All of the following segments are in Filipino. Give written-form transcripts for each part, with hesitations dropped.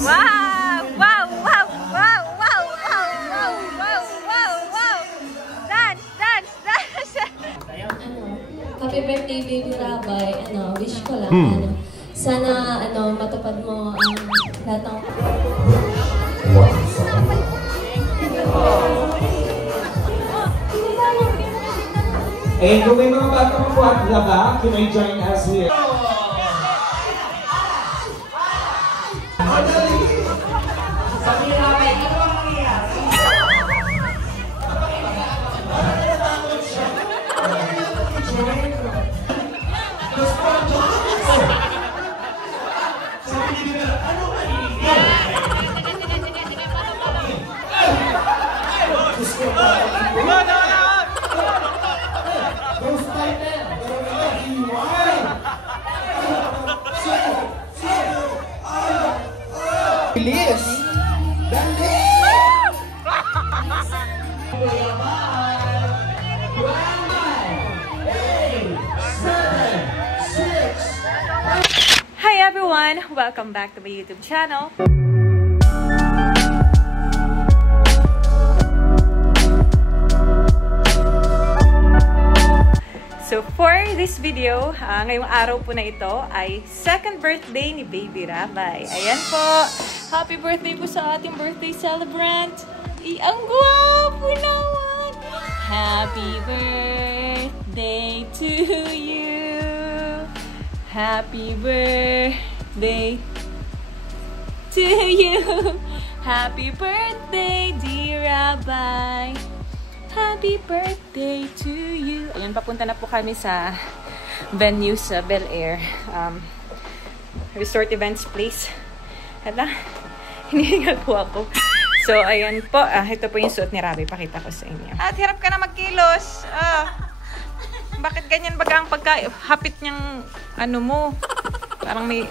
Wow! Wow! Wow! Wow! Wow! Wow! Wow! Wow! Wow! Wow! Dance! Dance! Dance! Happy birthday, baby Rabay. Wish ko lang, sana, matupad mo ang lahat ng... And kung may mga batang po at laba, can I join us here? Sabi Rabay, ano ang nangyayari? Bilis! Dali! Hi everyone! Welcome back to my YouTube channel. So for this video, ngayong araw po na ito ay second birthday ni Baby Rabay. Ayan po! Happy birthday po sa ating birthday celebrant! Ang gwapo naman! Happy birthday to you! Happy birthday to you! Happy birthday, dear Rabay! Happy birthday to you! Ayan, papunta na po kami sa venue sa Bel Air. Resort Events Place. Hala, hinihingal po ako. So, ayan po. Ito po yung suot ni Rabay. Pakita ko sa inyo. At hirap ka na magkilos. Bakit ganyan baga ang pagka-hapit niyang ano mo? Parang may...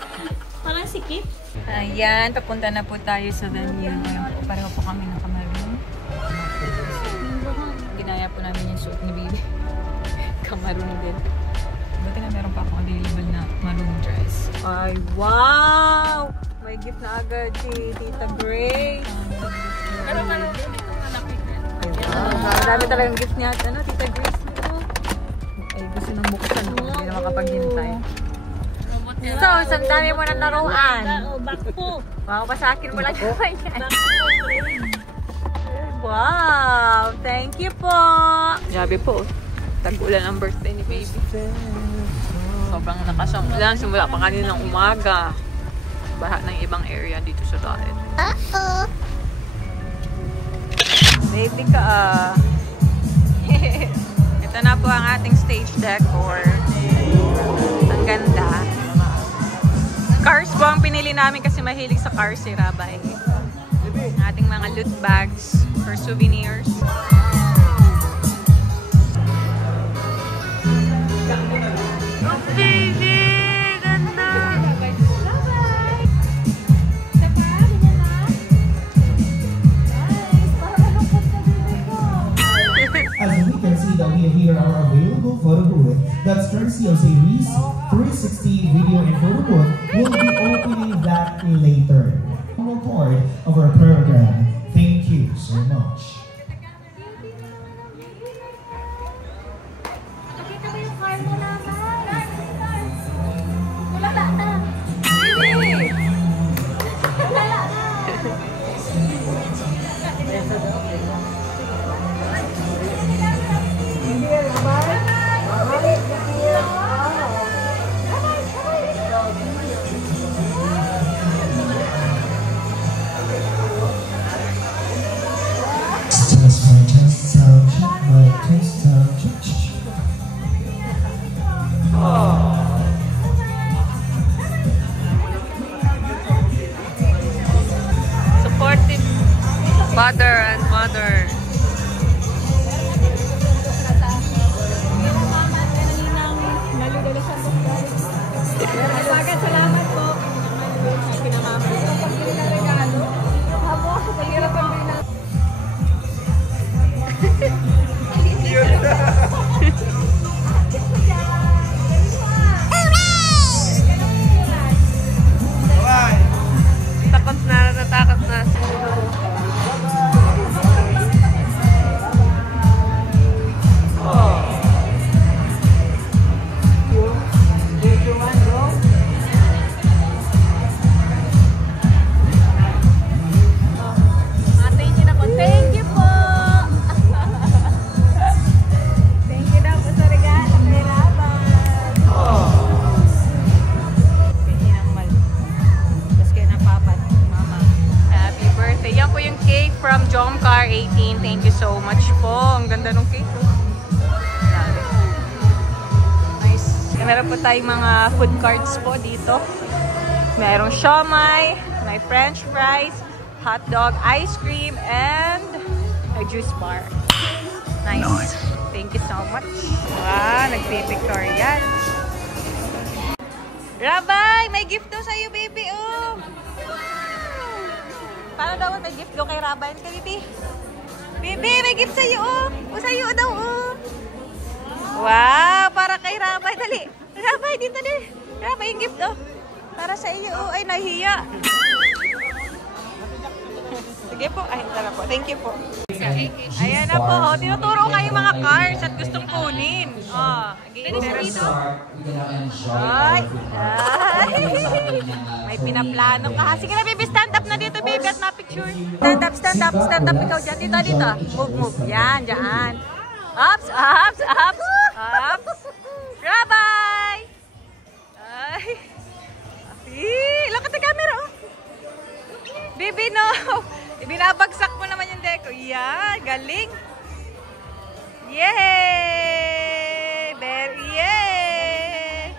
Parang sikip. Ayan, papunta na po tayo sa venue. Ayan po, pareho po kami ng kamaroon. Ginaya po namin yung suot ni Baby. Kamaroon din. Buti na meron pa akong available na maroon dress. Ay, wow! May gift na agad si Tita Grace. Pero maroon din itong anak ni Grace. Ang dami talagang gift niya at Tita Grace. Ay, gusto nang buksan ko. Hindi na makapaghintay. So, ang dami mo ng laruan. Back po. Wow, pa sa akin mo lang gawin yan. Wow! Thank you po! Grabe po. Tag-ulan ang birthday ni Baby. Sobrang lakas ang ulan. Simula pa kaninang umaga. Baha ng ibang area dito sa Daet. Baby ka Ito na po ang ating stage decor. Ang ganda. Cars po ang pinili namin kasi mahilig sa cars si Rabay. Ang ating mga loot bags for souvenirs. Oh baby! Ganda! As we can see that we here are available photo booth. That's courtesy of Series 360 Video and Photo Booth. We'll be opening that later. Part of our program. Thank you so much. Supportive father and mother. Salamat po. Takot na. Jomcar 18. Thank you so much po. Ang ganda ng cake. Nice. Meron po tayong mga food carts po dito. Merong siomai, may french fries, hot dog, ice cream, and a juice bar. Nice. Thank you so much. Wow, nagpipicture yan. Rabay, may gift daw sa'yo, baby. Oh. Paano daw may gift daw kay Rabay? Ka, baby? Baby, may gift sa'yo, oh. O, sa'yo daw, oh. Wow, para kay Rabay. Dali. Rabay, dito, dali. Rabay, yung gift, oh. Para sa iyo, oh. Ay, nahiya. Sige po. Ay, tala po. Thank you po. Ayan na po. Oh. Tinuturo kayo mga cars at gustong kunin. Oh. Dito. Ay. Ay. May pinaplano ka. Sige na, baby. Stand up na dito, baby. At na-picture. Stand up, stand up. Stand up. Ikaw dyan. Dito, dito. Move, move. Yan, dyan. Ups, ups, ups. Ups. Rabay. Ay. Look at the camera, oh. Baby, no. Ibinabagsak mo naman yung deko. Yeah, galing. Yay! Yay!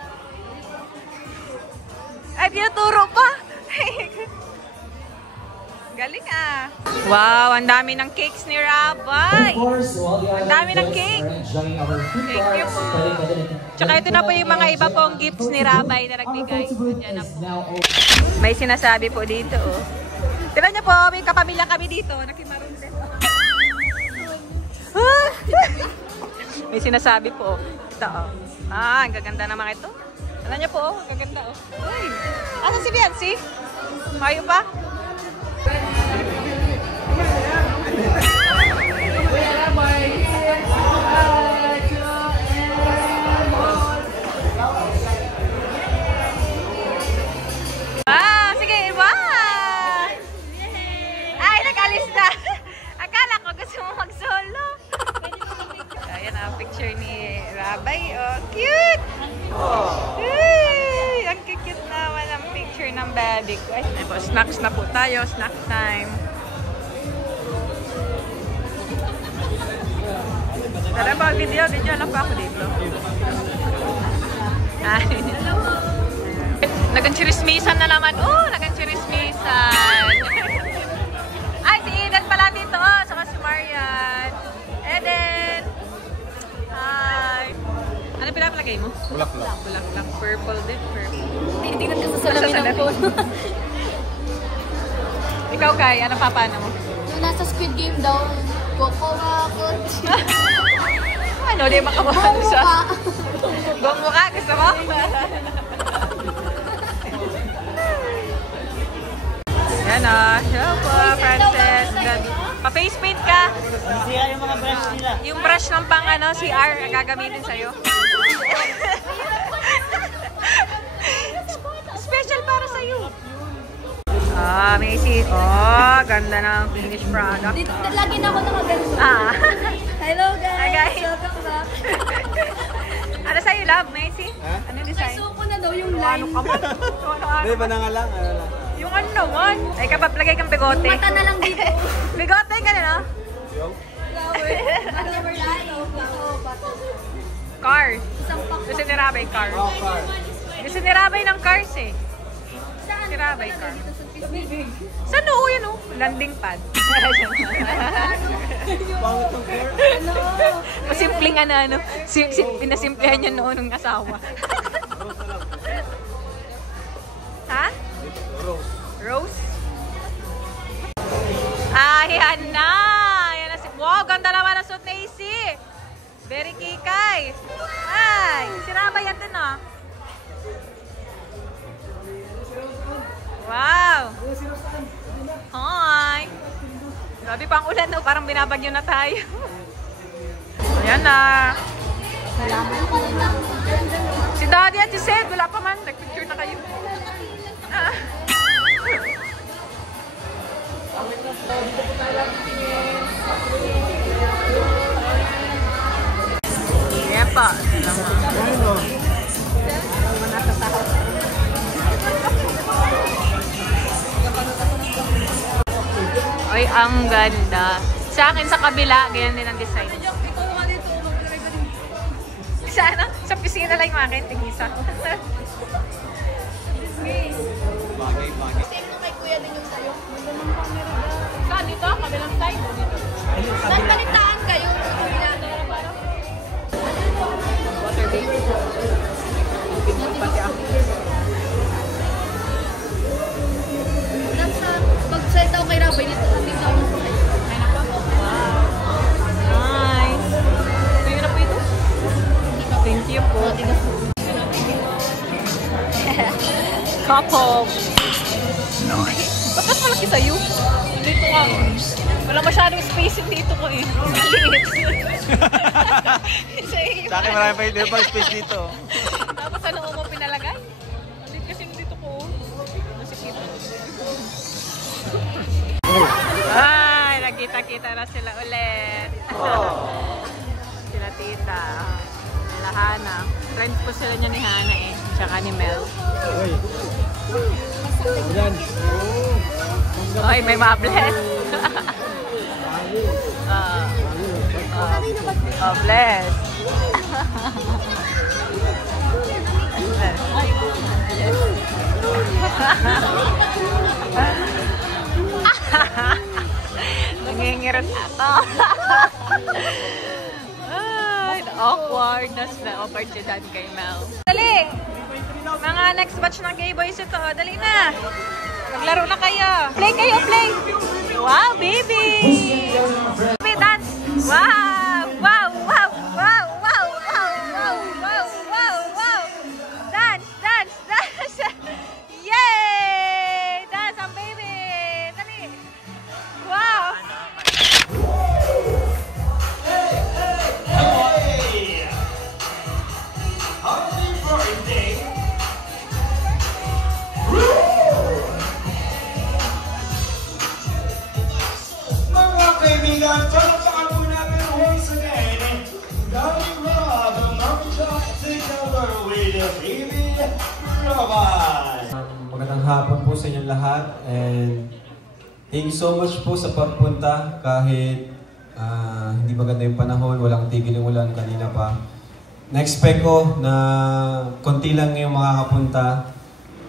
Ay, tinuturo pa. Galing, ah. Wow, ang dami ng cakes ni Rabay. Ang dami ng cake. Thank you po. Tsaka ito na po yung mga iba pong gifts ni Rabay na nagbigay. Diyan na po. May sinasabi po dito, oh. Tignan niyo po, may kapamilya kami dito. Nakimaroon din. May sinasabi po. Ito, oh. Ah, ang gaganda naman ito. Tignan niyo po, oh. Ang gaganda, oh. Uy. Asan si Biancy? Mayo pa? Picture ni Rabay. Oh, cute! Ay, ang cute naman ang picture ng baby ko. Ay, snacks na po tayo. Snack time. Tara ba, video? Video lang pa ako dito. Ay. Nag-chirismisan na naman. Oh, nag-chirismisan. Ay, si Eden pala dito. Oh, saka si Marian. Eden. Hi. Ano pinapalagay mo? Bulaklak. Bulaklak. Purple din. Purple. Hindi ka sa salamin ng phone. Ikaw, Kai, ano papano mo? Yung nasa Squid Game daw, Coco. Ano, di makabahan siya? Buong mukha, gusto mo? Yan ah. Hello po, Frances. Pa-face paint ka. Sira yung mga brush nila. Yung brush ng pang ano, CR, gagamitin sa'yo. Special para sa'yo. Ah, Macy. Oh, ganda ng finished product. Lagi na ako nakaganto. Ah. Hello guys. Hi guys. Welcome back. Ano sa'yo, love, Macy? Ano design? Suko na daw yung Ano line. ka ba? Hindi, ba na nga lang? Ano lang? Yung ano naman? Ay, kapaplagay kang bigote. Mata na lang dito. Bigote ka na, no? Yung? Flower. Flower line. Cars. Isang pack. Gusto ni Rabay cars. Oh, car. Gusto ni Rabay ng cars eh. Saan? Si Rabay car. Dito sa Pisbig. Saan oo yan oh? Landing pad. Pangit ng car. Masimpleng ano. Pinasimplihan niya noon ng asawa. Ha? Rose. Rose? Ah, yan na! Yan na si... Wow, ganda naman ang suit na AC! Very kikay! Ay, si Rabay yan dun ah. Wow! Hi! Grabe pa ang ulan no, parang binabagyo na tayo. Ayan na! Si Daddy at si Seth, wala pa man. Nag-picture na kayo. Ah. Ayan pa. Ay, ang ganda. Sa akin, sa kabila, ganyan din ang design. Sa piscina lang yung akin, tigisa. Kay kuya din yung sayo. Saan dito? Kabilang side? Saan balitaan kayo? Water baby. Pati ako. Pag-sell daw kay Rabay, dito ako sa kayo. Nice. Pwede na po ito? Thank you po. Couple. Nice. Ba't mas malaki sa'yo? Dito ka. Wala masyadong spacing dito ko eh. Maliit. Sa akin marami pa hindi pa space dito. Tapos ano mo pinalagay? Maliit kasi dito ko. Nasikita. Ay, nagkita-kita na sila ulit. Sila tita. Sila Hana. Friends po sila niya ni Hana eh. Tsaka ni Mel. Oy, may mabless. Bless. Nangingirot ako. Ay, awkwardness na awkward kay Mel. Dali! Mga next batch ng gay boys ito. Dali na! Maglaro na kayo. Play kayo, play! Wow, baby! Baby, dance! Wow! Wow! Wow! Wow! Wow! Wow! Wow! Wow! Wow! Wow! Dance! Dance! Dance! Yay! Dance ang baby! Dali! Wow! Mga kaibigan, palakpakan po natin once again. Darling Rob, mag-talk together with Baby Rabay. Magandang hapon po sa inyong lahat and thank you so much po sa pagpunta kahit hindi maganda yung panahon, walang tigil yung ulan kanina pa. Na-expect ko na konti lang yung makakapunta.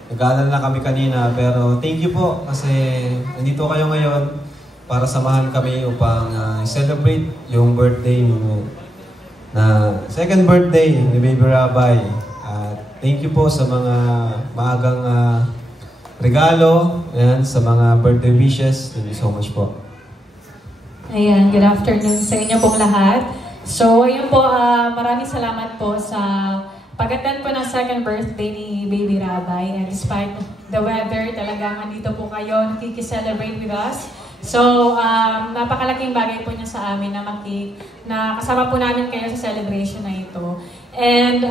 Nag-aalala na kami kanina pero thank you po kasi nandito kayo ngayon para samahan kami upang celebrate yung birthday na second birthday ni Baby Rabay. Thank you po sa mga maagang regalo, ayan, sa mga birthday wishes. Thank you so much po. Ayan, good afternoon sa inyo pong lahat. So, ayun po, maraming salamat po sa pag-attend po ng second birthday ni Baby Rabay. And despite the weather, talagang andito po kayo, nakikiselebrate with us. So, napakalaking bagay po niya sa amin na kasama po namin kayo sa celebration na ito. And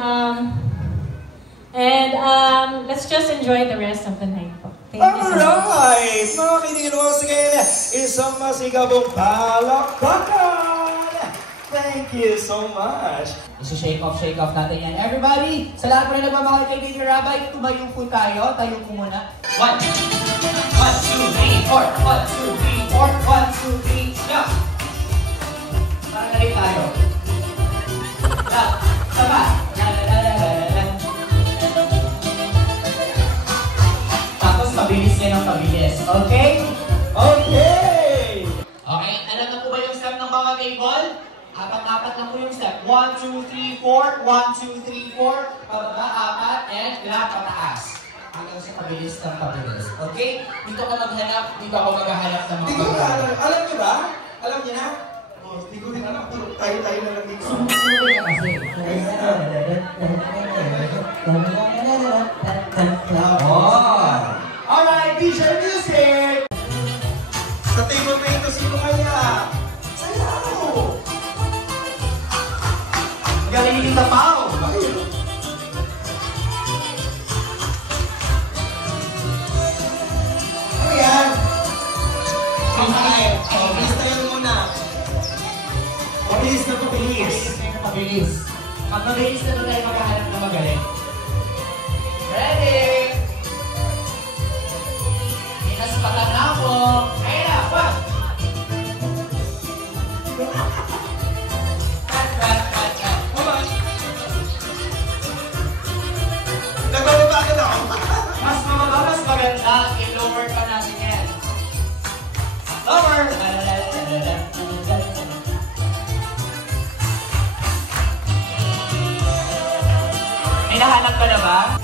let's just enjoy the rest of the night po. Thank you so much. Alright! Mga kaibigan, once again, isang masigabong palakpakan! Thank you so much! Shake off natin yan. Everybody, sa lahat po na nagmamahal kay Baby Rabay, tumayo po tayo. Tayo po muna. 1, 2, 3, 4. 1, 2, 3, 4. 1, 2, 3, go! Para na rin tayo. Saba! Tapos pabilis yan ang pabilis. Okay? Okay! Okay, alam na po ba yung step ng mga table? Apat-apat lang po yung step. 1, 2, 3, 4. 1, 2, 3, 4. Pababa, apat, and grab pataas. Hanggang sa pabilis ng pabilis. Okay? Dito ka maghanap, dito ako maghahanap ng mga Hindi ko na alam. Alam niyo ba? Alam niyo na? Hindi ko din alam. Tayo-tayo na lang dito. Sumusunod ka kasi. Alright, DJ Music! Sa table na ito, sino kaya? Sayaw! Galing yung tapaw. Ano yan? Mabilis tayo muna. Mabilis na pabilis. Pabilis. Pag mabilis na tayo maghahanap na magaling. Ready? Inas patang na po. Ayun na, 1, ba?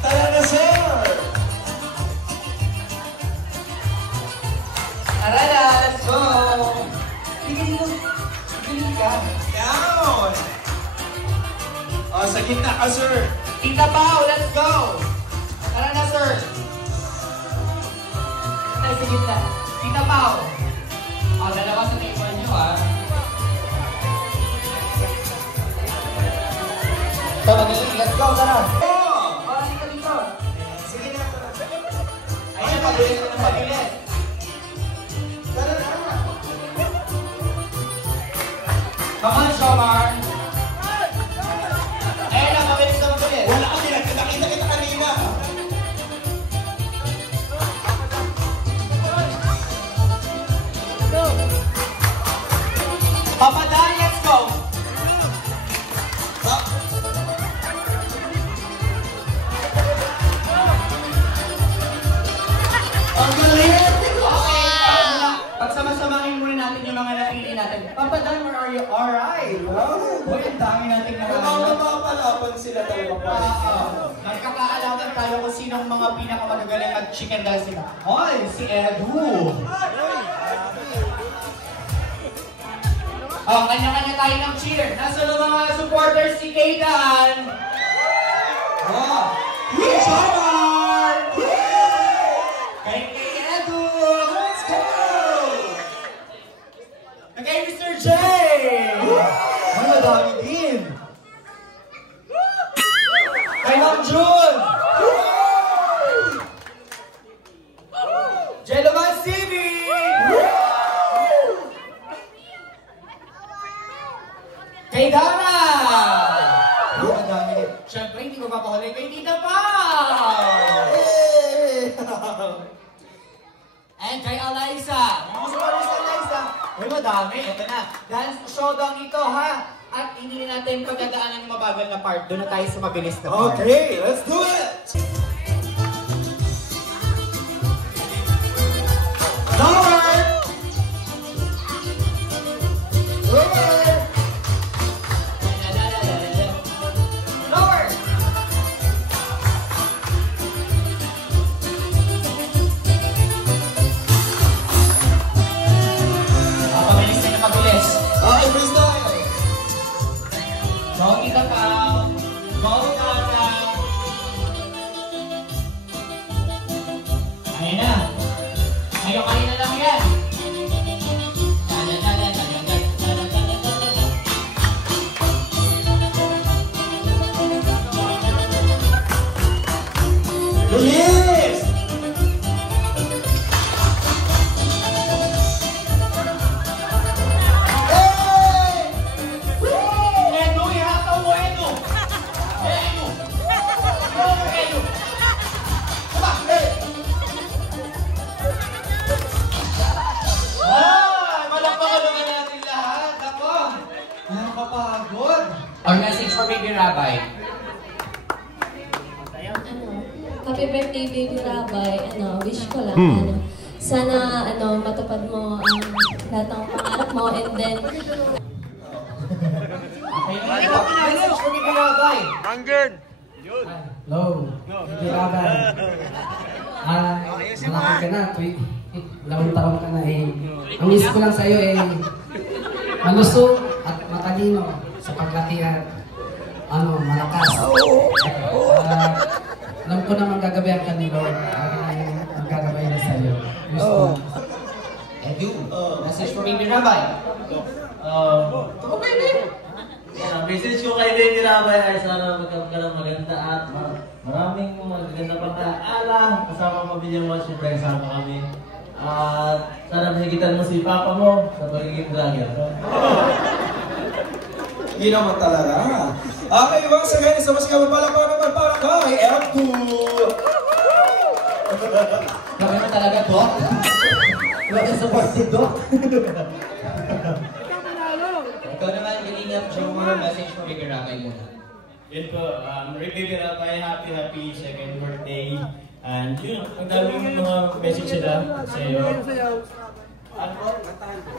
Tara na, sir! Tara na, let's go! Sige dito. Sige ka. Down! Oh, sa gitna ka, sir! Tita Pao, let's go! Tara na, sir! Ay, sa gitna. Tita Pao! O, dalawa sa table nyo, ha? So, magaling. Let's go, tara! Oh! O, dito, dito. Sige na, tara. Ayun, mabilis na mabilis. Tara na! Come on, Shomar! Ayun na, mabilis na mabilis. Wala ka, nakita kita kanina. Papa Dan, let's go! Ang galing! Okay, pagsama-samahin muna natin yung mga napili natin. Papa Dan, where are you? Alright! Wow! Boy, ang dami nating Mukhang nakakita. mapapalaban sila talaga pa. Nagkakaalaman tayo kung sinong mga pinakamagagaling mag-chicken dance sila. Hoy, si Edu! Oh, kanya-kanya tayo ng cheer. Nasa ng mga supporters si Kaydan? Oh, Kuya Shomar! Kay Edu! Let's go! Kay Mr. J! Ang madami din! Kay Ma'am June! Jeloman CV! Kay Dara! Ang madami din. Siyempre, hindi ko papahuli kay Tita Pao! And kay Eliza! Mga supporters kay Eliza! Uy, madami. Ito na. Dahil showdown ito, ha? At hindi natin pagdadaanan ng mabagal na part. Doon na tayo sa mabilis na part. Okay, let's do it! Lower! Lower! Lower! Mabilis na yung mabilis. Okay, freestyle! Go, Tita Pao! Go, Tata! Ayun na. Ngayon kanina lang yan. Bilis! Edu, ihataw mo, Edu! Edu! Go, Edu! Come on, Ay, malakpakan naman natin lahat. Ako, nakakapagod. Our message for Baby Rabay. Happy birthday, Baby Rabay. Wish ko lang, sana, matupad mo ang lahat ng pangarap mo, and then, Okay, message for Baby Rabay. Anggen! Hello, Baby Rabay. Malaki ka na, 2 taon ka na eh. Ang miss ko lang sa'yo eh, malusog at matalino sa paglaki at malakas. Alam ko naman gagabayan ka ni Lord. Ang gagabay na sa'yo. Edu, message for Baby Rabay. Message ko kay Baby Rabay ay sana magkaroon ka ng maganda at maraming magaganda pagkaala. Kasama pamilya mo, syempre kasama kami. At sana mahigitan mo si Papa mo sa pagiging vlogger. Hindi naman talaga. Okay, once again, isa mas kapapalakpan naman para kay Edu! Grabe mo talaga, Doc. Grabe support si Doc. Ikaw naman, Kalingap Jomar, message for Baby Rabay muna. Yun po, Baby Rabay, happy second birthday. And yun, ang daming mga message sila sa iyo. Ano?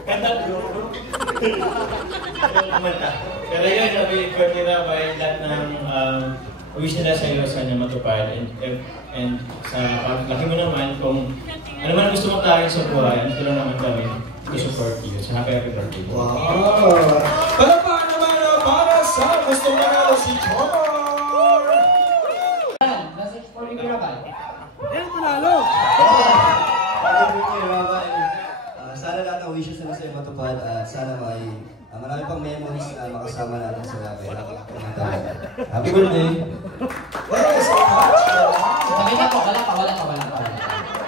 Kanta. Kumanta. Pero yun, happy birthday Rabay, lahat ng wish nila sa'yo sana matupad and sa paglaki mo naman kung ano man gusto mong tayo sa buhay, ito lang naman kami to support you. So happy birthday. Wow! Palapaan naman para sa gusto manalo si Chor! Message for Baby Rabay. Yan, panalo! Happy birthday, Rabay. Sana lahat ng wishes na sa'yo matupad at sana may marami pang memories na makasama natin sa Rabay. Happy birthday! Sabi na po, wala pa.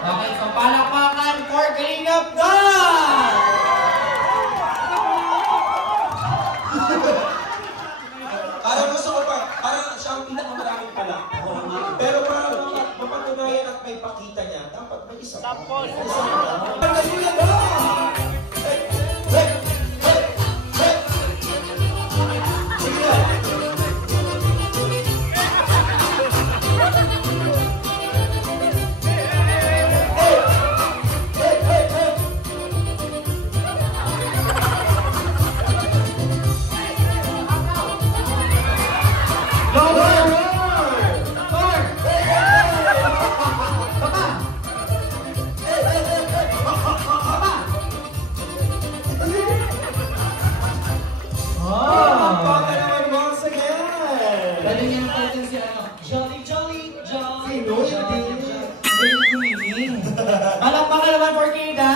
Okay, so palakpakan for Kalingap Dan! Parang gusto ko pa, parang siya ang pinakamaraming pala. Pero para mapatunayan at may pakita niya, dapat may isa pa. Tapos! Palakpakan naman for Kayda!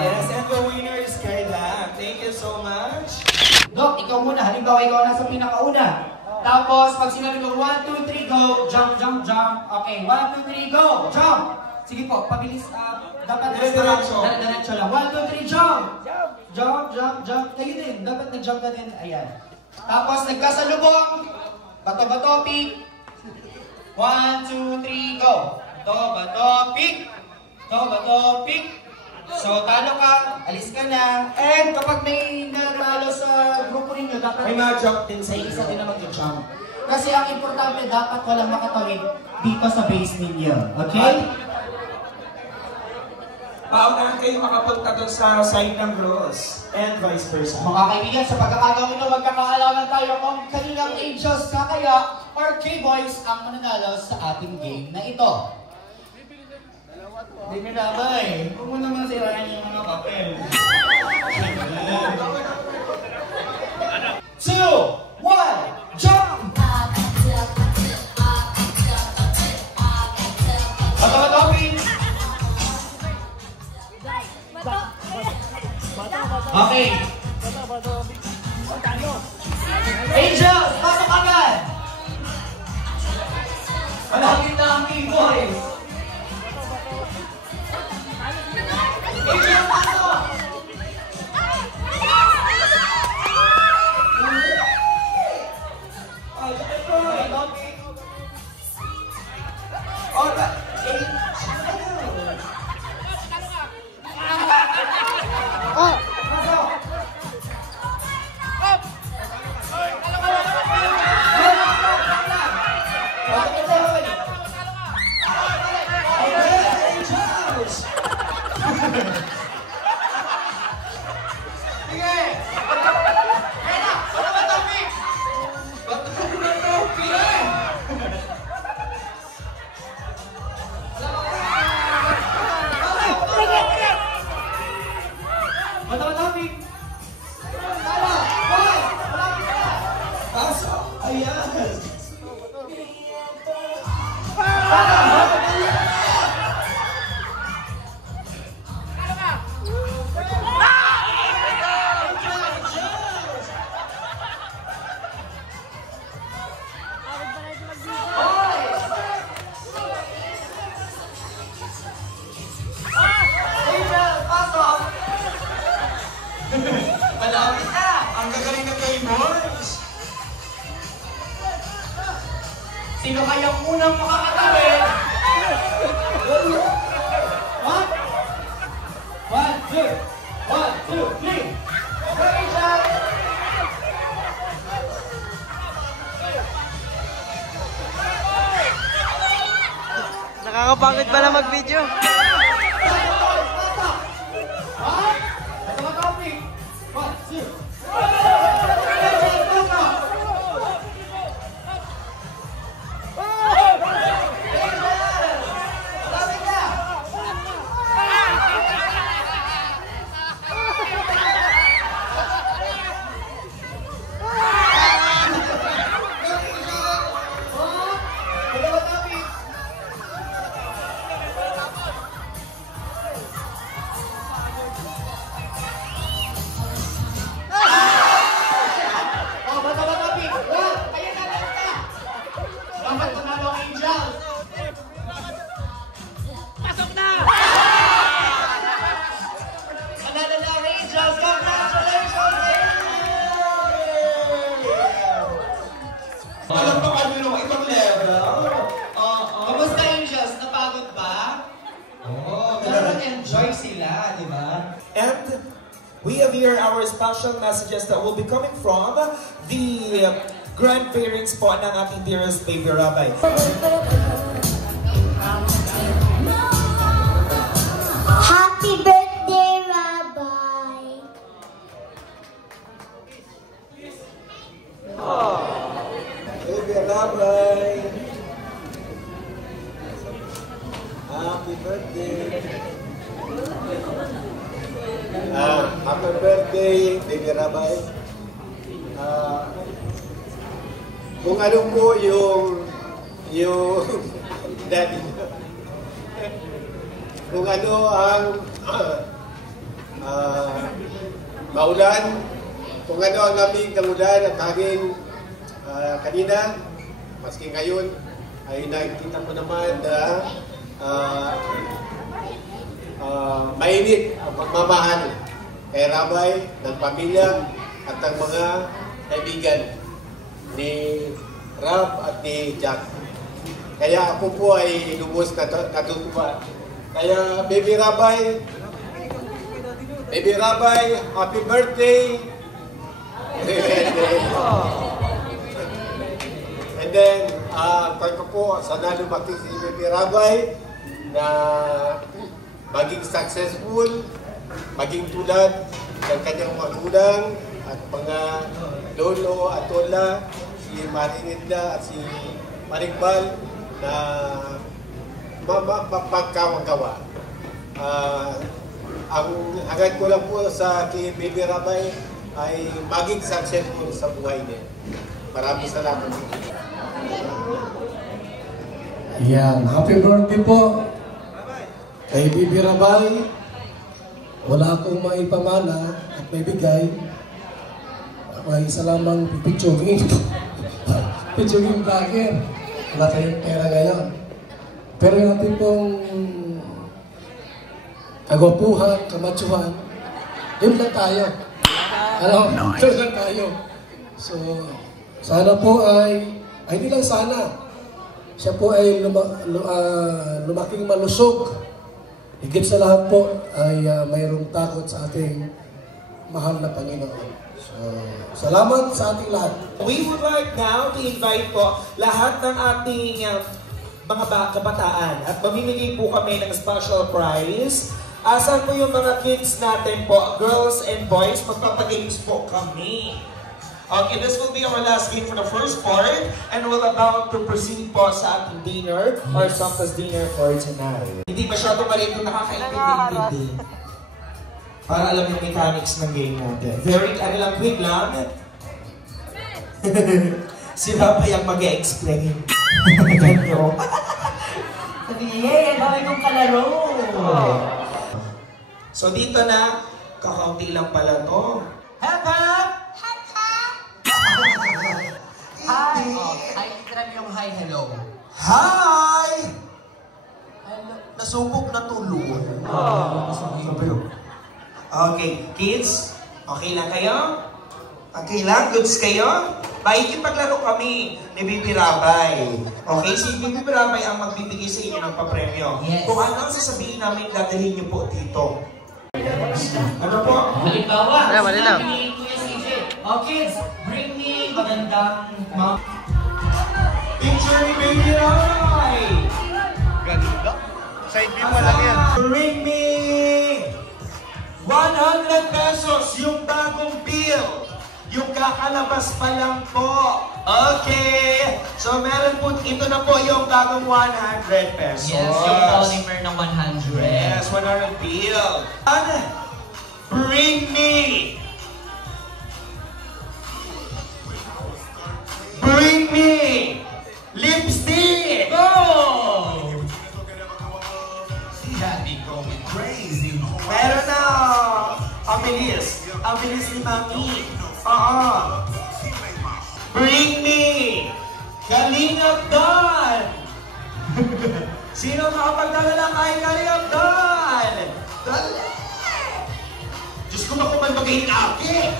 Yes, and the winner is Kayda. Thank you so much. Dok, ikaw muna. Halimbawa, ikaw nasa pinakauna. Tapos, pag sinabi ko, 1, 2, 3, go! Jump, jump, jump. Okay, 1, 2, 3, go! Jump! Sige po, pabilis. Dapat diretso lang. 1, 2, 3, jump! Jump, jump, jump. Kayo din. Dapat nag-jump ka din. Ayan. Tapos, nagkasalubong. Bato-bato, pick. 1, 2, 3, go! Bato-bato, pick. Bato-bato, pick. So, talo ka, alis ka na. And kapag may natalo sa grupo ninyo, dapat may ma-jump din sa isa din na mag-jump. Kasi ang importante, dapat walang makatawid dito sa base ninyo. Okay? Paunahan kayo makapunta doon sa side ng Gross and vice versa. Mga kaibigan, sa pagkakataon ito, magkakaalaman tayo kung kaninang Angels ka kaya or K-Boys ang mananalo sa ating game na ito. Hindi nyo labay. Huwag mo naman sirayan yung mga papel. 2, 1, jump! Bato-bato, okay. Angels, pasok agad! Malapit na ang K-Boys! Angels, pasok! Malapit na! Ang gagaling ng K-Boys! Sino kayang unang makakatawid? What? 1, 2, 3! Okay, Jack! Nakakapangit ba na mag-video? mag-enjoy sila, di ba? And we have here our special messages that will be coming from the grandparents po ng ating dearest baby Rabay. Happy birthday, Rabbi! Baby Rabay! Happy birthday! Happy birthday, Baby Rabay. Kung ano po yung daddy, kung ano ang maulan, kung ano ang lamig ng ulan at hangin kanina, maski ngayon, ay nakikita ko naman na mainit ang pagmamahal kay Rabay, ng pamilya at ng mga kaibigan ni Rab at ni Jack. Kaya ako po ay lubos natutuwa. Kaya Baby Rabay, happy birthday! And then, kaya po, sana lumaki si Baby Rabay na maging successful, maging tulad ng kanyang magulang at mga lolo at lola, si Maring Edna at si Maring Bal, na mapagkawa-gawa. Ang hangad ko lang po sa kay Baby Rabay ay maging successful sa buhay niya. Maraming salamat. Yan, happy birthday po kay Baby Rabay. Wala akong maipamana at may bigay. May isa lamang pipitsugin. Pitsugin vlogger. Wala tayong pera ngayon. Pero yung ating pong kagwapuhan, kamatsuhan, doon lang tayo. Doon lang tayo. So, sana po ay hindi lang sana. Siya po ay lumaking malusog. Higit sa lahat po ay mayroong takot sa ating mahal na Panginoon. So, salamat sa ating lahat. We would like now to invite po lahat ng ating mga kabataan at mamimigay po kami ng special prize. Asan po yung mga kids natin po, girls and boys? Magpapagames po kami. Okay, this will be our last game for the first part and we're about to proceed po sa ating dinner or Santa's dinner for tonight. Hindi masyado maliit kung nakakaintindi. Para alam yung mechanics ng game natin. Very, quick lang. Si Papa yung mag-e-explain. Sabi niya, yay, gawin kong kalaro. So dito na, kakaunti lang pala to. Hep, hep! Hi! Ay, try mo yung hi, hello. Hi! Nasubok na tuloy. Okay, kids, okay lang kayo? Okay lang? Goods kayo? Makikipaglaro kami ni Baby Rabay. Okay, si Baby Rabay ang magbibigay sa inyo ng papremyo. Yes. Kung ano ang sasabihin namin, dadalhin niyo po dito. Ano po? Halimbawa, malinaw. sabi ni Kuya CJ, oh kids, bring me magandang Picture ni Baby Rabay! Ganda. Side view pa lang yan. Bring me 100 pesos yung bagong bill. Yung kakalabas pa lang po. Okay. So meron po, ito na po yung bagong 100 pesos. Yes, yung polymer ng 100. Yes, 100 bill. And bring me. Bring me. Lipstick. Go! See Daddy going crazy. Meron na. Ang bilis. Ang bilis ni Mami. Bring me! Kalingap Don! Sino makapagdala ng kay Kalingap Don? Dali! Diyos ko makuman magayin ake!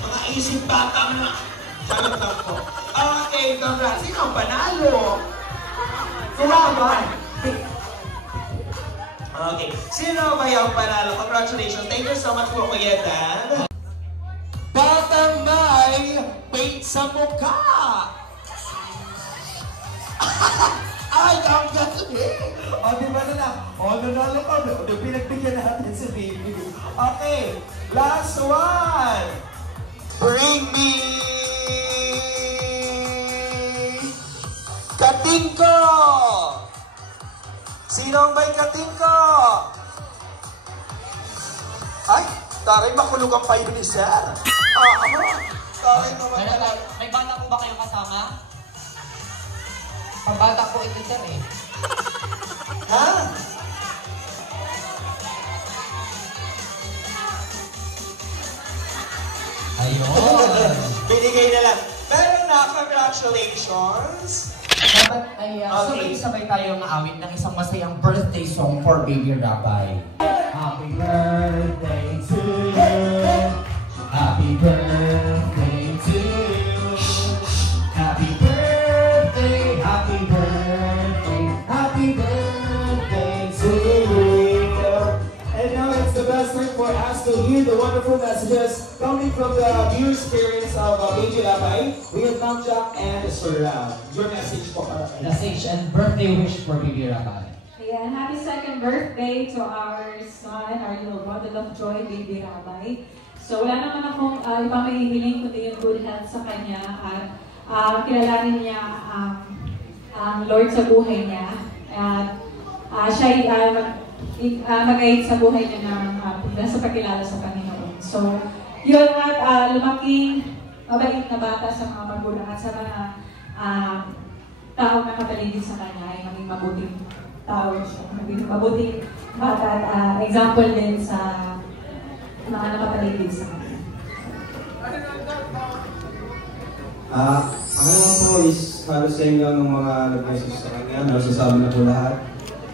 Mga isip bata na. Salat lang po. Okay, congrats. Sino ang panalo? Salamat! Okay. Sino ba yung panalo? Congratulations. Thank you so much po, Kuya Dan. Batang may paint sa mukha. Ay, ang galing! O, di ba na lang? O, nanalo ka. O, pinagbigyan natin si baby. Okay, last one. Bring me Katingko! Sino may katingko? Ay, taray makulog ang payo ni Sir. Taray naman talaga. May bata po ba kayong kasama? Pambata po ito, Sir eh. Ha? Ayun. Binigay na lang. Pero na, congratulations. Dapat ay sabay-sabay tayong maawit ng isang masayang birthday song for Baby Rabay. Happy birthday to you. Happy birthday to you. Happy birthday, happy birthday, happy birthday to you. And now it's the best time for us to hear the wonderful messages coming from the viewers' experience of Baby Rabay. We have Ma'am Jack and Sir Ram. Your message po para kayo. Message and birthday wish for Baby Rabay. Ayan, happy second birthday to our son, our little bundle of joy, Baby Rabay. So wala naman akong ibang mahihiling kundi yung good health sa kanya at kilalanin niya ang Lord sa buhay niya. At siya mag-aid sa buhay niya sa pagkilala sa Panginoon. So, yun at lumaking mabait na bata sa mga magulang at sa mga tao na kapaligid sa kanya ay maging mabuting tao siya, maging mabuting bata at example din sa mga nakapaligid sa kanya. Ang naman po is halos same lang ng mga nag-message sa kanya, nasasabi na po lahat.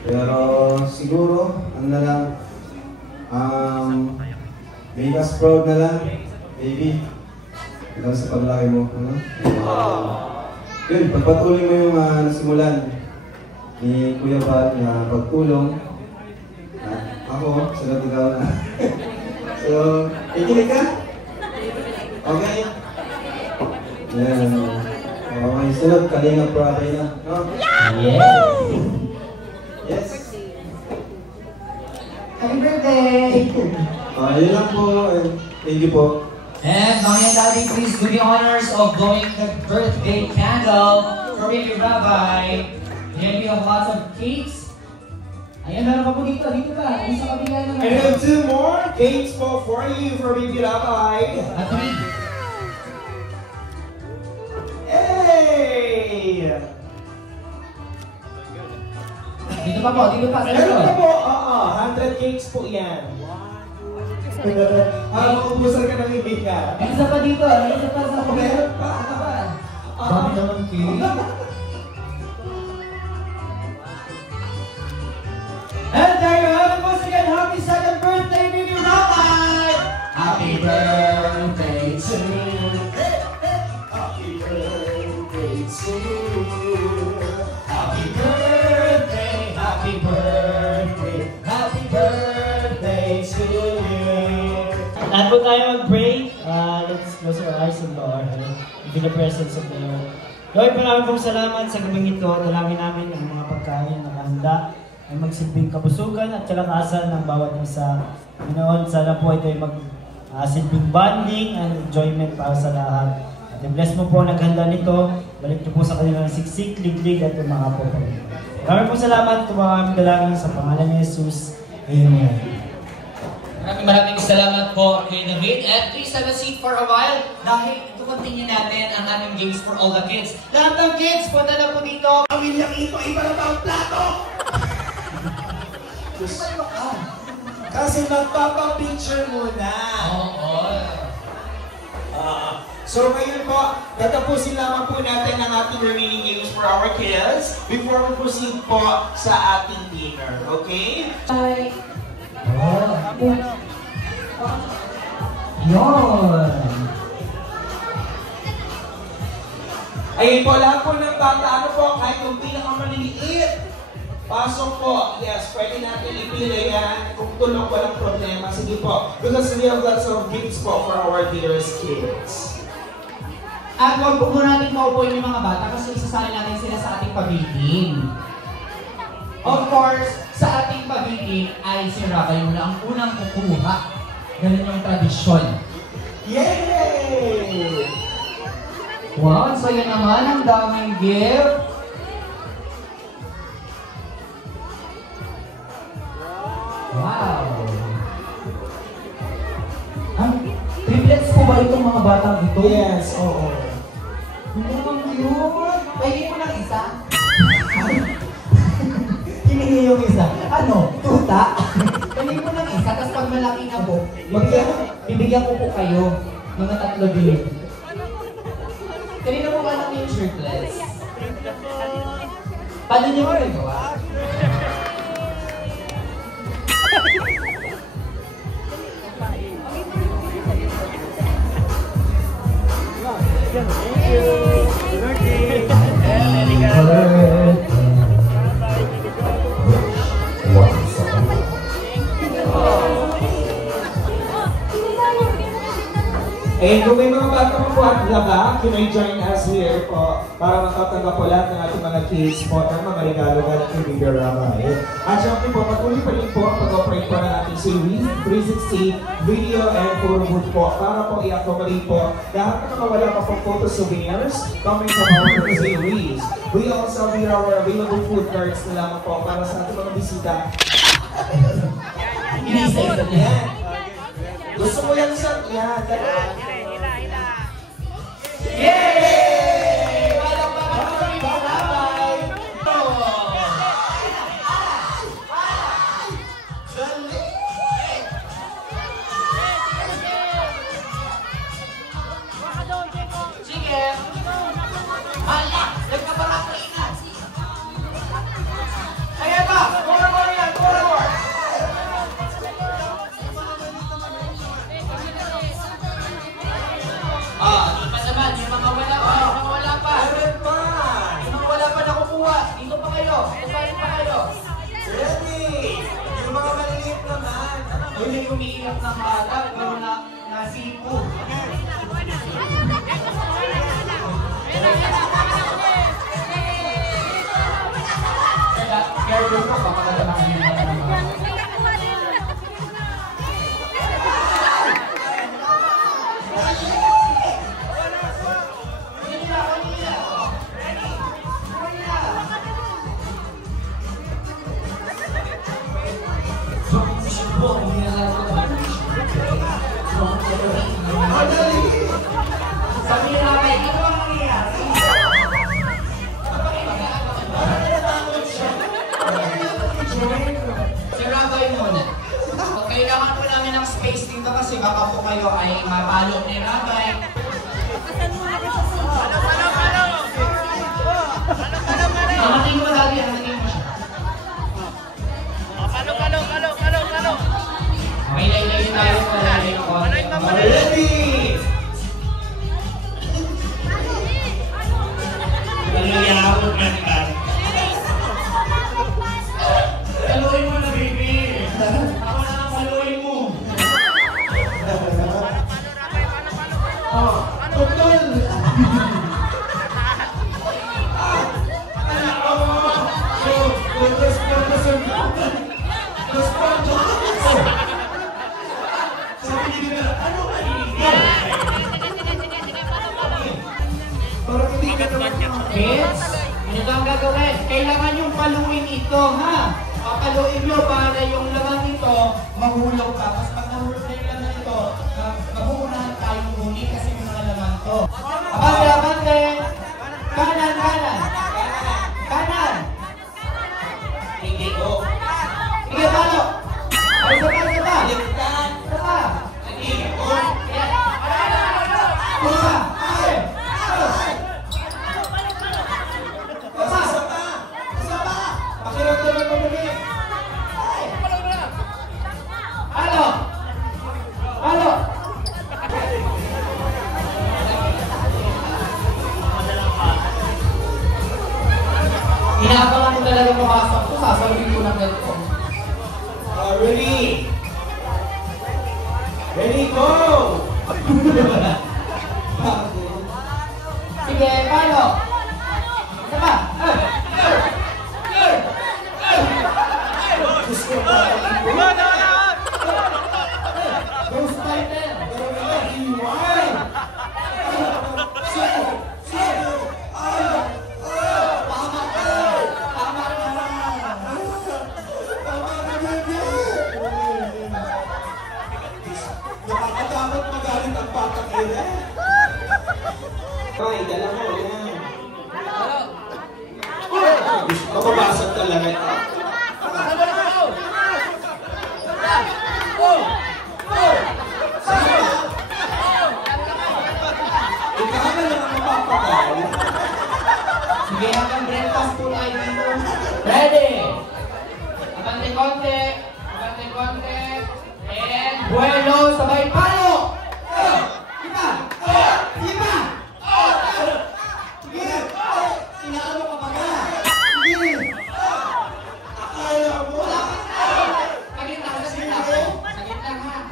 Pero siguro, ano na lang, make us proud na lang, baby. Hanggang sa paglaki mo, ano? Yun, pagpatuloy mo yung nasimulan ni Kuya Pat na pagtulong. Ako, sunod ikaw na. So, ikinig ka? Okay? Yan. Okay, sunod, Kalinga Prabay na. No? Yeah! Yes. Happy birthday! Yun lang po. Thank you po. And Mami and Daddy, please do the honors of blowing the birthday candle for Baby Rabay. Here we have lots of cakes. Ayan, meron pa po dito. Dito pa. Ayan sa kabila naman. And we have 2 more cakes po for you for Baby Rabay. At 3. Hey! Dito pa po, dito pa. Meron pa po, 100 cakes po yan. Ubusan ka ng ibig ka. Isa pa dito, isa pa sa meron pa. Dami naman cake. And there you have it once again. Happy second birthday, Baby Rabay! Happy birthday to you. Happy birthday to you. Happy birthday, happy birthday, happy birthday to you. Lahat po tayo mag-pray. Let's close our eyes and bow our head in the presence of the Lord. Lord, maraming pong salamat sa gabing ito. Dalangin namin ang mga pagkain na nakahanda ay magsilbing kabusugan at kalakasan ng bawat isa. Panginoon, sana po ito ay magsilbing bonding and enjoyment para sa lahat. At i-bless mo po ang naghanda nito. Balik niyo po sa kanilang siksik, liglig at mga po. Maraming pong salamat. Tumawag dalangin sa pangalan ni Jesus. Amen. Maraming salamat po kay David. And please have a seat for a while dahil ito-continue natin ang aming games for all the kids. Lahat ng kids, punta na po dito. Pamilyang ito, iba na ba ang plato? Kasi magpapapicture muna. Oo. So ngayon po, tatapusin lamang po natin ang ating remaining games for our kids before we proceed po sa ating dinner. Okay? Bye! Yun! Ayun po, lahat po ng bata, ano po, kahit yung pinakamaliliit, Pasok po. Yes, pwede natin ipili yan. Kung tulong, walang problema. Sige po. Because we have lots of gifts po for our dearest kids. At huwag po natin maupuin yung mga bata kasi isasali natin sila sa ating pagiging. Of course, sa ating pagiging ay si Rabay muna ang unang kukuha. Ganun yung tradisyon. Yay! Wow, so yun naman ang daming gift. Wow! Triplets po ba itong mga batang ito? Yes, oo. Ang cute! Pwede mo ng isa? Hiningi yung isa. Ano? Tuta? Pwede mo ng isa, tapos pag malaki na po, bibigyan ko po kayo. Mga 3 din. Kanina mo ba lang yung shirtless? Paano niyo mo rin gawa? And kung may mga bata po at laba, you may join us here po para makatanggap po lahat ng ating mga kids po ng mga regalo galing kay Baby Rabay. At syempre po, patuloy pa rin po ang pag-operate po ng ating series 360 video and photo booth po para po i-accommodate po lahat ng mga wala pa pong photo souvenirs coming from our series. We also have our available food cards na lamang po para sa ating mga bisita. Ini-isa-isa niya. Gusto mo yan sa... Yan. Yay! Walang mga Rabay! Sige! Hala! Nagkabarako ina! Ayan ba? More yan! More! Doon pa naman, yung mga wala pa, Yung mga wala pa nakukuha, dito pa kayo, kumain pa kayo. Ready! Yung mga maliliit naman. Yun yung umiiyak ng bata, pero nasipo. Careful ko, baka nalaman yung mga naman. Sabi niya namin, ano ang nangyayari? Si Rabay muna. Kailangan po namin ng space dito kasi baka po kayo ay mapalo ni Rabay. Angatin mo dali, angatin mo siya. Palo. Okay, layo tayo po. Ready! Maliyawag ka ka. Paluin mo na, baby. Ako na ang paluin mo. Tutol! Kids, ano ba ang gagawin? Kailangan yung paluin ito, ha? Papaluin nyo para yung laman ito mahulog pa. Tapos pag nahulog na yung laman ito, mahuunahan tayong huli kasi yung mga laman to. Abante! Kanan! Hindi ko. Sige, palo! Isa pa! Hindi ko. Pakiramdaman mo muli. Halo! Ready? Ready, go! Sige, palo. Isa pa. Nakakatakot magaling ang batang ere. Ay, dala mo yan. Mababasag talaga. Ikaw na lang ang mapapagal. Sige, hanggang breakfast po tayo dito. Ready? Abante konti. Abante konti. And buelo, sabay palo! Iba! Iba! Sige! Inaano ka pa ka? Sige! Akala mo! Sagit lang, sagit lang. Sagit lang ha.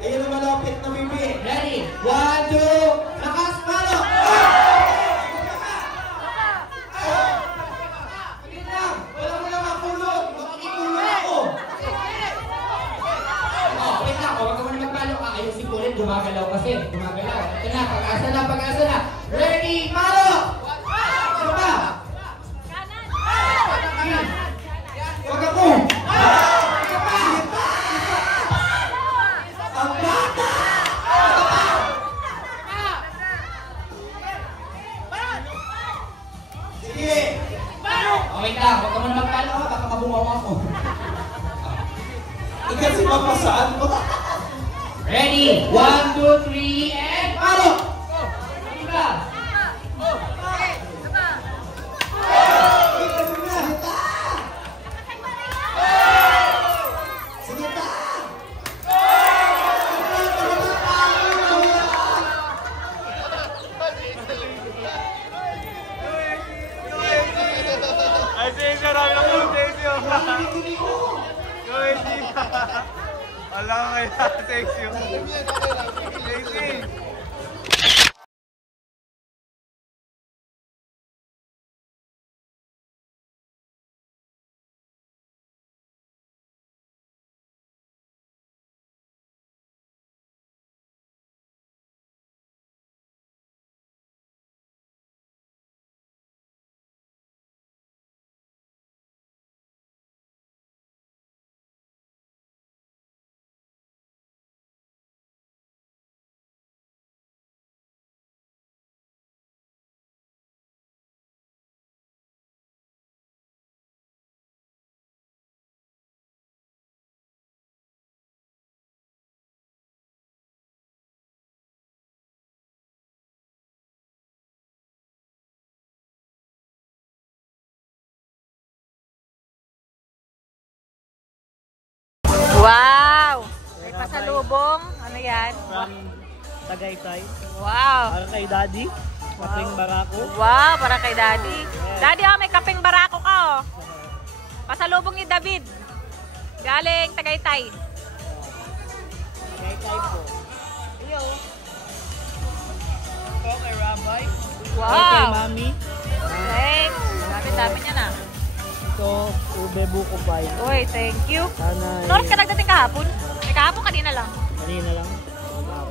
Ayun na malapit na bibi. Ready? 1, 2, lakas, palo! Sagit lang! Wala mo lang makulog! Makikulog ako! Wait lang, huwag ka muna magpalo ka. Ayusin ko rin, gumagalaw kasi. Gumagalaw. Ito na, pag-asa na, pag-asa na. Ready, palo! Ano ba? Huwag ako! Ika pa! Ang bata! Sige! Wait lang, huwag ka muna magpalo ka. Baka mabungaw ako. Kasi mapasaan mo. Ready? 1, 2, 3, and palo! Iba! Sige ta! Ay, Stacy, marami na po, Stacy. Wala ka kaya, Stacy. Stacy. Wow! May pasalubong. Ano yan? From Tagaytay. Wow! Para kay Daddy. Kaping barako. Wow! Para kay Daddy. Daddy, oh, may kapeng barako ka, oh. Pasalubong ni David. Galing Tagaytay. Tagaytay po. Iyo. Ito kay Rabay. Wow! Kay Mami. Thanks. Dami-dami niya na. Ito, ube buko pie. Uy, thank you. Sana Noras ka nagdating kahapon? May kahapon kanina lang. kanina lang.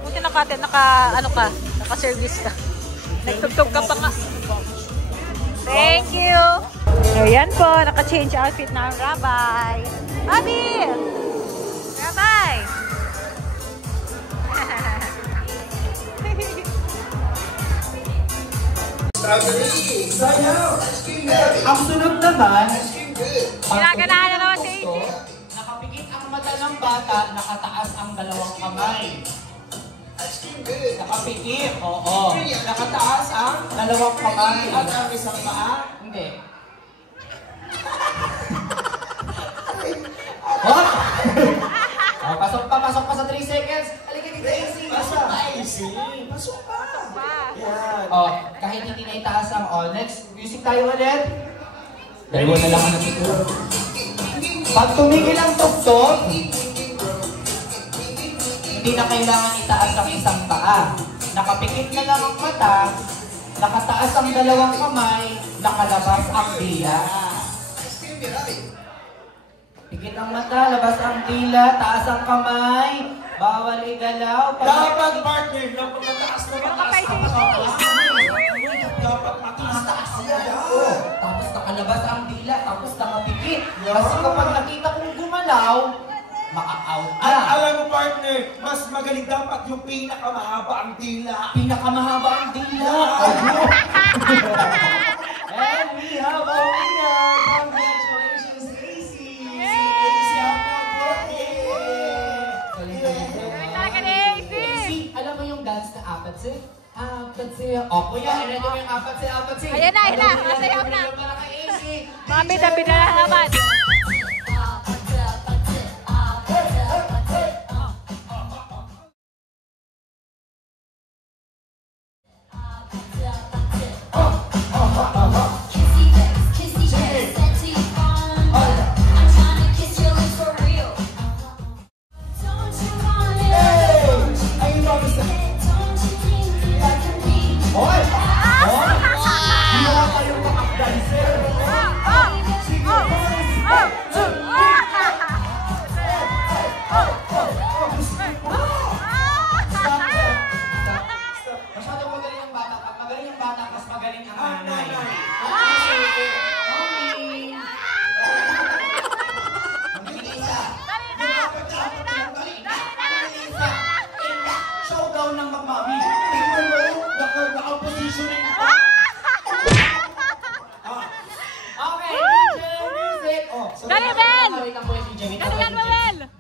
Buti naka-service ka. Nagtugtog ka pa nga. Thank you. So yan po, naka-change outfit na ang Rabay. Bobby! Rabay! Ang sunod naman, ginaganahan na naman si AJ. nakapikit ang mata ng bata, nakataas ang dalawang kamay. Nakapikit, oo. Nakataas ang dalawang kamay. At ang isang paa? Hindi. What? Oh, pasok pa sa 3 seconds. Halika dito, AC. Pasok pa, AC. Pasok pa. Yan. Oh, kahit hindi na itaas ang next music tayo ulit. Dahil na lang ang siguro. Pag tumigil ang tuktok, Hindi na kailangan itaas ang isang paa. Nakapikit na lang ang mata, nakataas ang dalawang kamay, nakalabas ang dila. Pikit ang mata, labas ang dila, taas ang kamay, bawal igalaw. Dapat partner, dapat mataas na mataas ang kamay. Dapat mataas yan. Tapos nakalabas ang dila, tapos nakapikit. Kasi kapag nakita kong gumalaw, maka-out na. At alam mo partner, mas magaling dapat yung pinakamahaba ang dila. Pinakamahaba ang dila. And we have a winner! Congratulations, AC! AC ang AC, alam mo yung dance na apatse? Apatse. O kuya, ilan mo yung apatse? Ayan na, masayaw na. Mami, dapat na naman.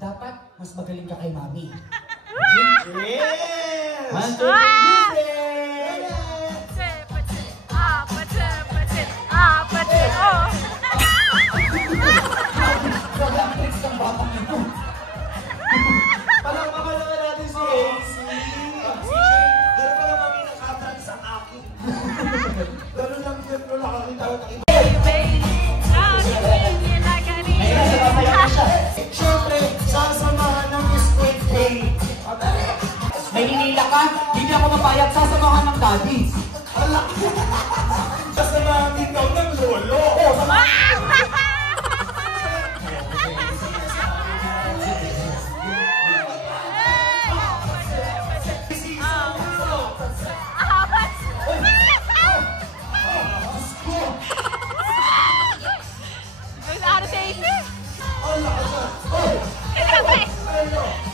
Dapat mas magaling ka kay mami. Palakpakan naman natin si AC. Ganun pala kami nakatag sa akin. Ganun lang kami tawag ng iba. Siyempre, sasamahan ng Squid Game. May hinila ka? Hindi ako mapayag, sasamahan ng daddy. Sasamahan din daw ng lolo.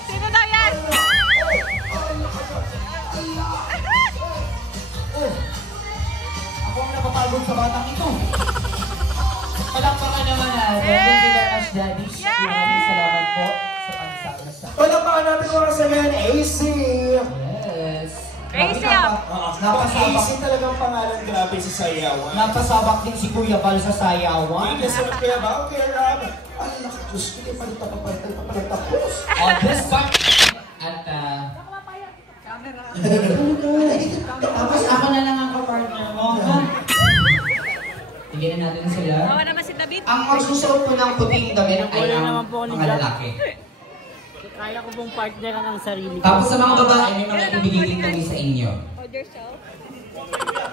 Sino daw yan? Ako ang napapagod sa batang ito. Palakpakan naman natin. Thank you very much, Daddy. Maraming salamat po sa pagsama sa... Palakpakan natin mga sabihan, AC. Yes. AC AC talagang pangalan, grabe sa sayawan. Napasabak din si Kuya Val sa sayawan. Hindi sa Kuya Val, Kuya Rob. Ay, naku, Diyos, hindi palita pa tapos. This part. At, tapos ako na lang ang kapartner mo, ha? Tignan natin sila. Bawa naman si David. Ang magsusuot po ng puting damit ay ang mga lalaki. Kaya ko pong partner ang sarili. Tapos sa mga babae, may mga ibigay din kami sa inyo.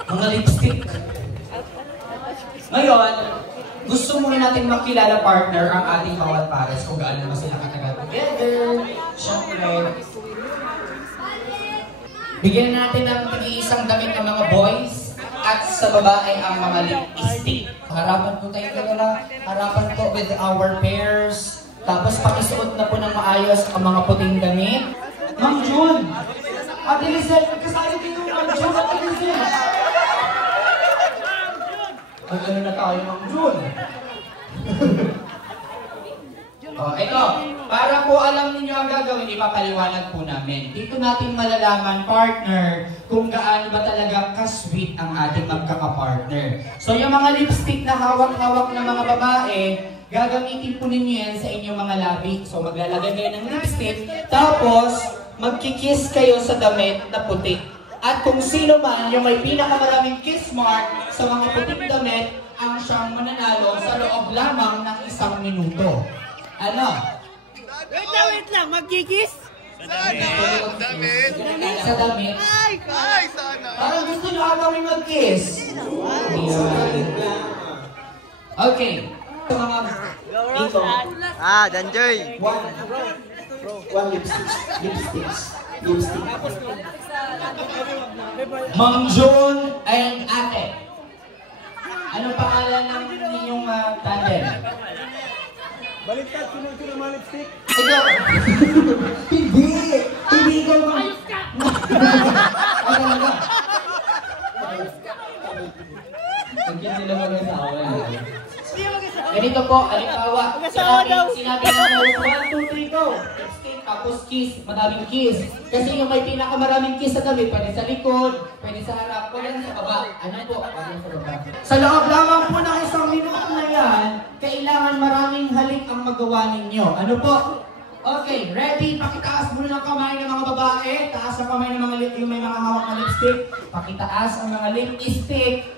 Mga lipstick. Ngayon, gusto muna natin makilala partner ang ating bawat pares kung gaano naman sila katagal together. Siyempre, bigyan natin ng tig-iisang damit ng mga boys at sa babae ang mga lipstick. Harapan po tayo nila, harapan po with our pairs. Tapos pakisuot na po ng maayos ang mga puting damit. Ma'am June! Ate Lizelle, kasali dito Ma'am June, Ate Lizelle! Mag-ano na tayo, Ma'am June? Ito, para po alam ninyo ang gagawin, ipapaliwanag po namin. Dito natin malalaman, partner, kung gaano ba talaga ka-sweet ang ating magkakapartner. So yung mga lipstick na hawak-hawak ng mga babae, gagamitin po ninyo yan sa inyong mga labi. So maglalagay kayo ng lipstick, tapos magkikiss kayo sa damit na puti. At kung sino man yung may pinakamaraming kiss mark sa mga puting damit, ang siyang mananalo sa loob lamang ng 1 minuto. Ano? Wait lang, magkikis? Sa damit. Ay, sana. Parang gusto nyo kami mag-kiss. Okay. Sa mga ito. Danjoy. One lipstick. Ma'am June and Ate. Anong pangalan ng inyong tandem? Baliktad, sunod-sunod ng mga lipstick. Ikaw! Hindi! Hindi ikaw ba? Ayos ka! Ay, talaga. Pagkin sila mag-asawa. Ganito po, halimbawa, sinabi na mo, 1, 2, 3, go! Lipstick, tapos kiss, madaming kiss. Kasi yung may pinakamaraming kiss sa damit, pwede sa likod, pwede sa harap, pwede sa baba. Ano po? Pwede sa baba. Sa loob lamang po ng 1 minuto na yan, kailangan maraming halik ang magawa ninyo. Ano po? Okay, ready? Pakitaas muna ng kamay ng mga babae. Taas ang kamay ng mga yung may mga hawak na lipstick. Pakitaas ang mga lipstick.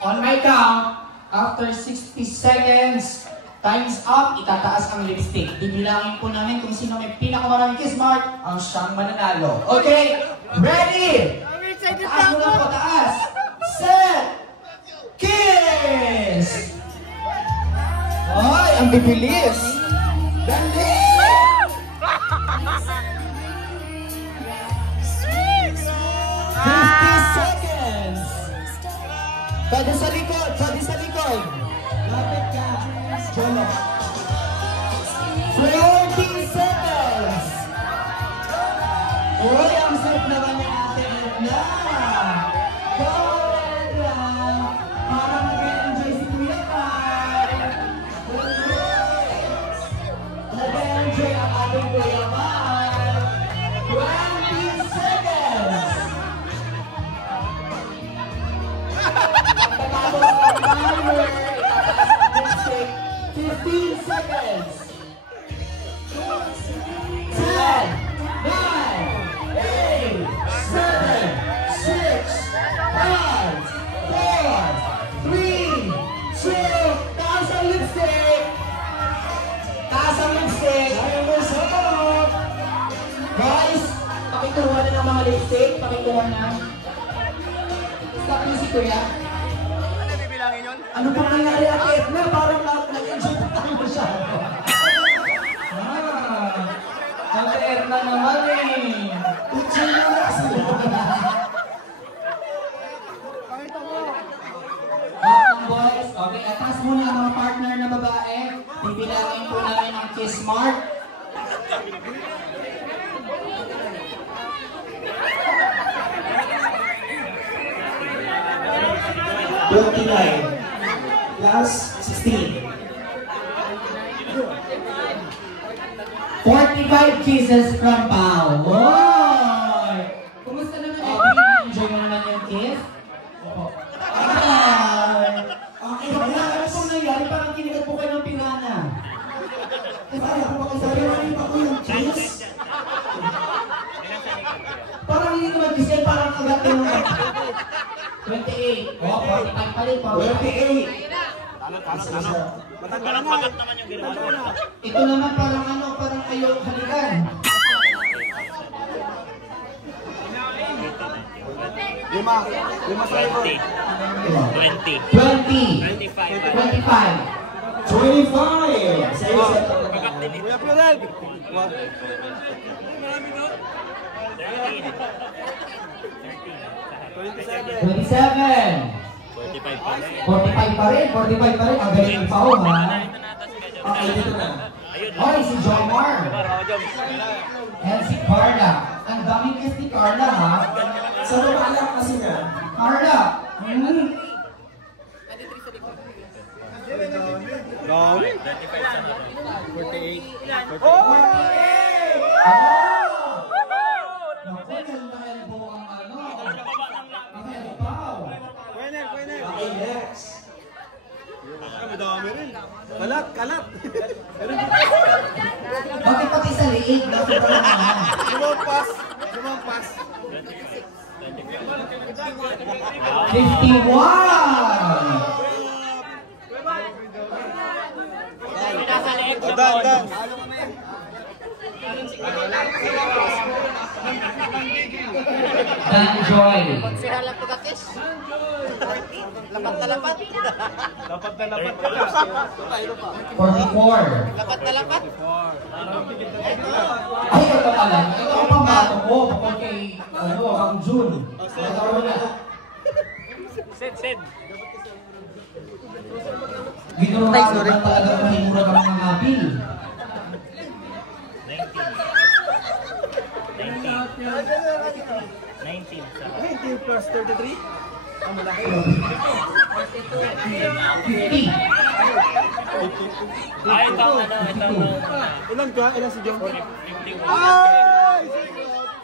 On my count, after 60 seconds, time's up, itataas ang lipstick. Bibilangin po namin kung sino may pinakamaraming kiss mark ang siyang mananalo. Okay, ready? Taas mo na po, taas. Set! Kiss! Ay, ang bibilis! Dali! 50 seconds! Pwede sa likod! Pwede sa likod! Lapit ka! Jolo! 40 seconds! Uy, ang sarap naman ni Ate Edna! Go, Edna! Para mag-enjoy si Kuya Pai! Mag-enjoy ang ating Kuya Pai! 20 seconds! 15 seconds. 10, 9, 8, 7, 6, 5, 4, 3, 2, taas ang lipstick. Taas ang lipstick. Guys, pakikuha na ng mga lipstick. Pakikuha na. Stop niyo si Kuya. Ano pa nangyari at Edna? Parang nag-enjoy pa tayo masyado. Ang Edna naman eh. Tutsin na na sila. Boys, okay, atas muna ang mga partner na babae. Bibilangin po namin ang kiss mark. Plus 16. 45 kisses from Pao. Wow! Kumusta naman yung enjoy mo naman yung kiss? Okay, ano pong nangyari? Parang kinigat po kayo ng pirana. Parang ako sabi pa ko yung kiss. Parang hindi ko mag-kiss yan, parang kagat yung 28. Oh, 45 pa rin. 28. Parang magat naman yung ginawa. Ito naman parang ano, parang ayaw halikan. Lima sa iba. 20. 25. 25. Kuya Florel. 27. 45 pa rin. Ang galing ng Pao, ha? Okay, dito na. Hoy, si Jomar. And si Carla. Ang daming kiss ni Carla, ha? Sa baba lang kasi nga. Carla. Dami. 48. Oh! Naku, elbow ang ano. Ang elbow. Winner. Okay, next. Madami rin. Kalat. Bakit pati sa liig? Bakit pa naman? Lumampas. 51! Dan. Sanjoy. Konsihala po ka, Kiss. Lapat na lapat. Dapat na dapat. 44. Lapat na lapat. Ay, ito pala. Ito ang pambato ko. Bukod kay, Kang Jun. Sed. Ginurado na talaga mahimura ka mga nabil. 19 plus 33? Ang malaki. 50. Ito. Ilan ka? Ilan si John?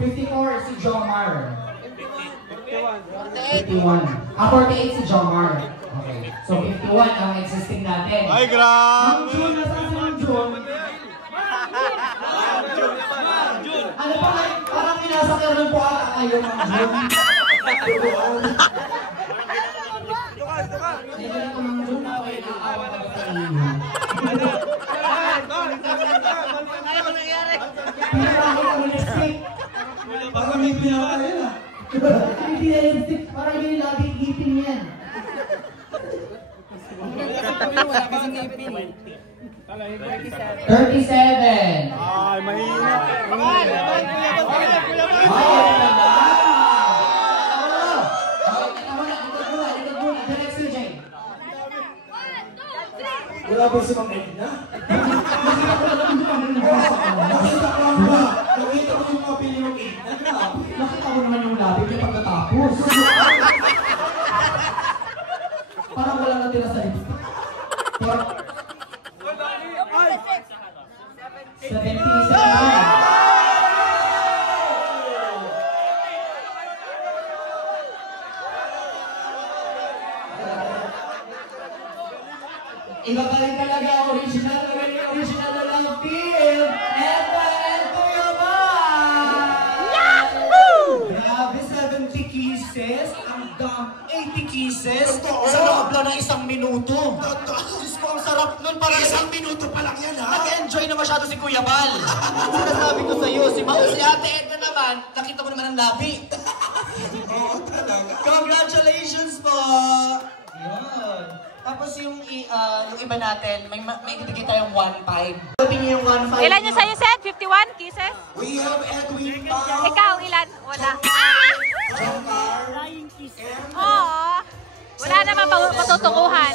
54 si Jomar. 51. 48 si Jomar. Okay. So 51 ang existing natin. Ay, grabe! Ang June, nasaan si Ang June? Ano pa kayo? Parang pinasakyan ng po ata kayo mga June. Parang may pinaka yun ah. Hindi na yung stick. Parang yun yung laging ngipin yan. Wala kasing ngipin. 37. Ay, mahina. Wala ba si Mang Edna? Nakita ko yung mga pili ng Edna. Nakita ko naman yung labi niya pagkatapos. Parang wala natira sa lipstick. 77. Iba pa rin talaga, original na lang feel. And Kuya Bal! Yahoo! Grabe, 70 kisses. Ang 80 kisses. Sa loob lang ng 1 minuto. Diyos ko, ang sarap nun. Para 1 minuto pa lang yan, ha? Nag-enjoy na masyado si Kuya Bal. Sinasabi ko sa'yo, si Ate Edna naman, nakita mo naman ang labi. Oo, talaga. Congratulations po! Yun. Tapos yung iba natin, may ibigay tayong 1.5. Sabi niyo yung 1.5. Ilan yung sa'yo, Seth? 51 kisses? We have Edwin Pao. Ikaw, ilan? Wala. Oo. Wala naman patutunguhan.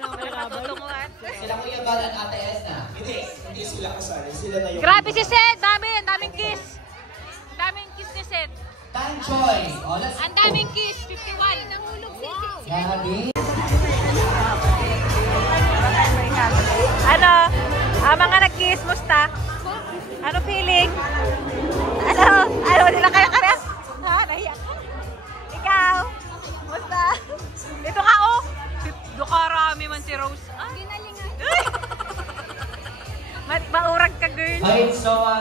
Wala patutunguhan. Sila Kuya Bal at Ate Esna. Hindi sila kasali. Sila na yung... Grabe si Seth. Daming kiss. Daming kiss ni Seth. Tanchoy. Ang daming kiss. 51. Nahulog si Seth. Grabe. Ano? Mga nag-kiss, musta? Ano feeling? Ano nila kayo kaya? Ha? Nahiyak ka? Ikaw? Musta? Ito nga oh! Dukarami man si Rose. Ginalingan. Maurag ka, girl.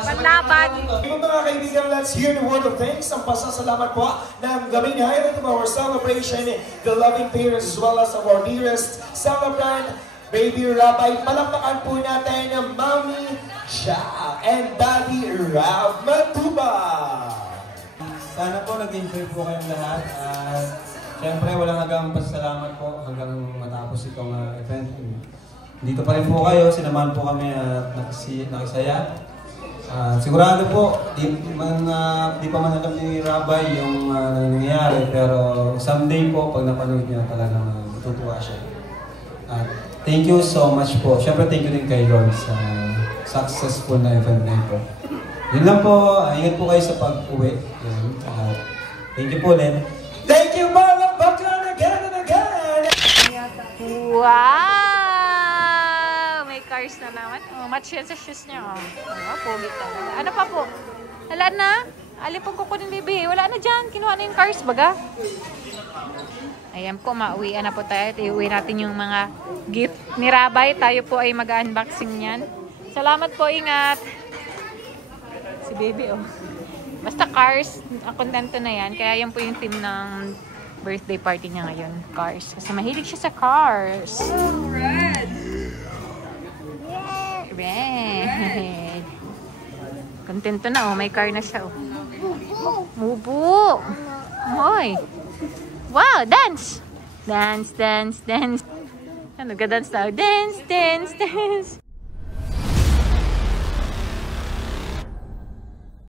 Panlaban. Mga kaibigan, let's hear the word of thanks. Ang pasasalamat po ng gabing highlight of our celebration, the loving parents as well as our dearest celebrant, Baby Rabay. Palakpakan po natin ng Mami Cha and Daddy Rav Matuba. Sana po nag-enjoy po kayong lahat. Siyempre, walang hanggang pasalamat po hanggang matapos itong event. Dito pa rin po kayo, sinamahan po kami at nakisaya. Sigurado po, di pa man alam ni Rabay yung nangyayari, pero someday po, pag napanood niya, talagang matutuwa siya. Thank you so much po. Siyempre, thank you din kay Ron sa successful na event na ito. Yun lang po, ingat po kayo sa pag-uwi. Thank you po, Len. Thank you, Marlon Baclan, again and again! Wow! May cars na naman. Oh, match yan sa shoes niya. Oh, pogi talaga. Ano pa po? Wala na? Alipong kukunin, baby. Wala na dyan. Kinuha na yung cars, baga. Ayan po, mauwian na po tayo. Iuwi natin yung mga gift ni Rabay. Tayo po ay mag-unboxing niyan. Salamat po, ingat. Si baby, oh. Basta cars, kontento na yan. Kaya yan po yung team ng birthday party niya ngayon. Cars. Kasi mahilig siya sa cars. Oh, red! Yeah, red! Kontento na, oh. May car na siya, oh. Mubu. Hoy. Wow, dance. Dance, dance, dance. Ano ka dance tayo? Dance, dance, dance.